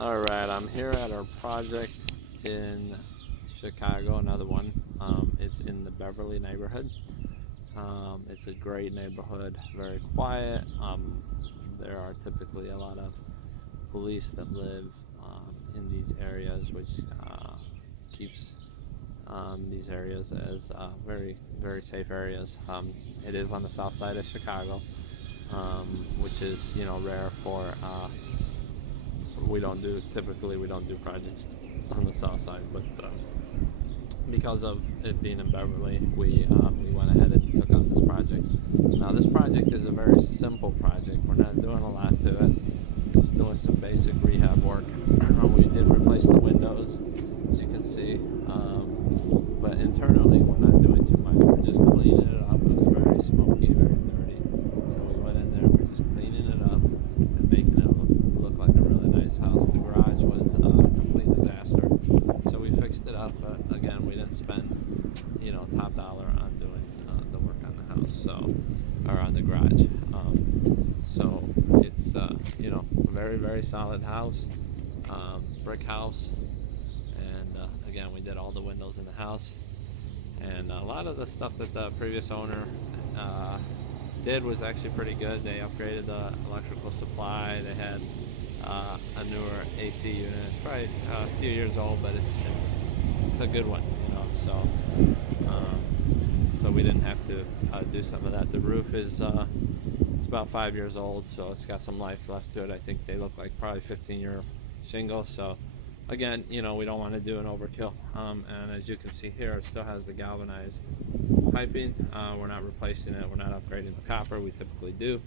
Alright, I'm here at our project in Chicago, another one. It's in the Beverly neighborhood. It's a great neighborhood, very quiet. There are typically a lot of police that live in these areas, which keeps these areas as very, very safe areas. It is on the south side of Chicago, which is, rare for we don't do projects on the south side, but because of it being in Beverly, we went ahead and took on this project. Now this project is a very simple project. We're not doing a lot to it, just doing some basic rehab work. We did replace the windows, as you can see, but internally we're not doing too much. We're just cleaning it up. It was very smoky, very dirty, so we went in there, we're just cleaning it up and making it look like a really nice house. The garage was a complete disaster, so we fixed it up, but again, we didn't spend top dollar on doing the work on the house, or on the garage. So it's a very, very solid house, brick house, and again, we did all the windows in the house, and a lot of the stuff that the previous owner did was actually pretty good. They upgraded the electrical supply. They had a newer AC unit. It's probably a few years old, but it's a good one, so we didn't have to do some of that. The roof is it's about 5 years old, so it's got some life left to it. I think they look like probably 15-year shingles. So again, we don't want to do an overkill. And as you can see here, it still has the galvanized piping. We're not replacing it. We're not upgrading the copper. We typically do,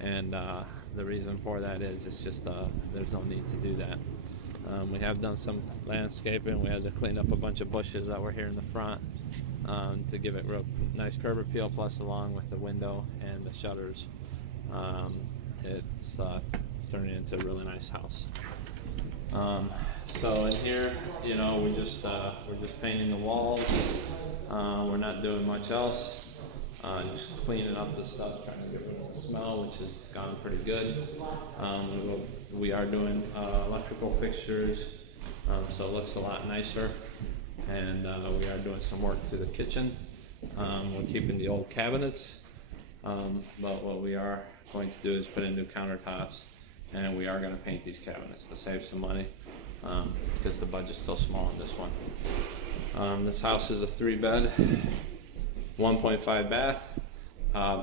and the reason for that is it's just there's no need to do that. We have done some landscaping. We had to clean up a bunch of bushes that were here in the front to give it real nice curb appeal, plus along with the window and the shutters, it's turning into a really nice house. So in here, we're just painting the walls. We're not doing much else. Just cleaning up the stuff, trying to get rid of the smell, which has gone pretty good. We are doing electrical fixtures, so it looks a lot nicer. And we are doing some work to the kitchen. We're keeping the old cabinets, but what we are going to do is put in new countertops, and we are going to paint these cabinets to save some money, because the budget's still small on this one. This house is a 3-bed, 1.5 bath.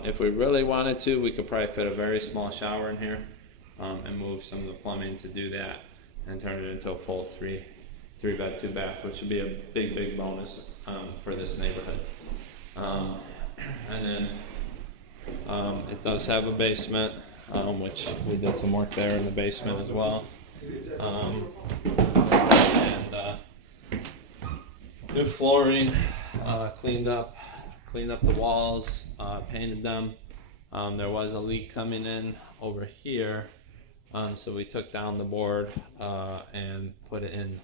If we really wanted to, we could probably fit a very small shower in here, and move some of the plumbing to do that and turn it into a full 3-bed, 2-bath, which would be a big bonus for this neighborhood. And then it does have a basement, which we did some work there in the basement as well. And new flooring, cleaned up the walls, painted them. There was a leak coming in over here, so we took down the board and put it in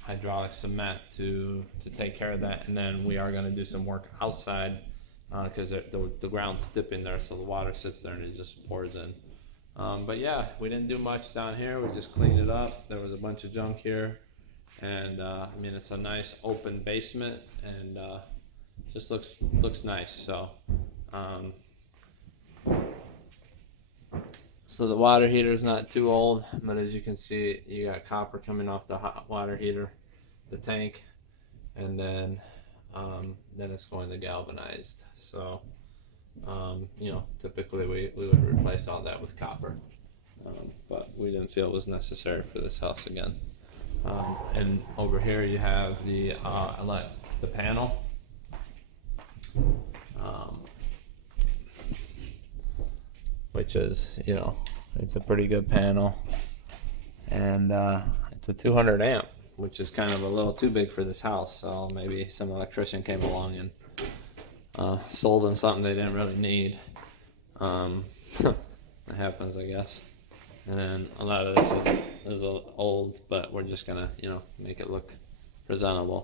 hydraulic cement to take care of that. And then we are going to do some work outside, because the ground's dipping there, so the water sits there and it just pours in. But yeah, we didn't do much down here. We just cleaned it up. There was a bunch of junk here, and it's a nice open basement, and just looks nice. So the water heater is not too old, but as you can see, you got copper coming off the hot water heater, the tank, and then it's going to galvanized. So typically we would replace all that with copper, but we didn't feel it was necessary for this house again. And over here you have the panel. Which is, it's a pretty good panel, and it's a 200 amp, which is kind of a little too big for this house. So maybe some electrician came along and sold them something they didn't really need. That happens, I guess. And then a lot of this is old, but we're just gonna, make it look presentable.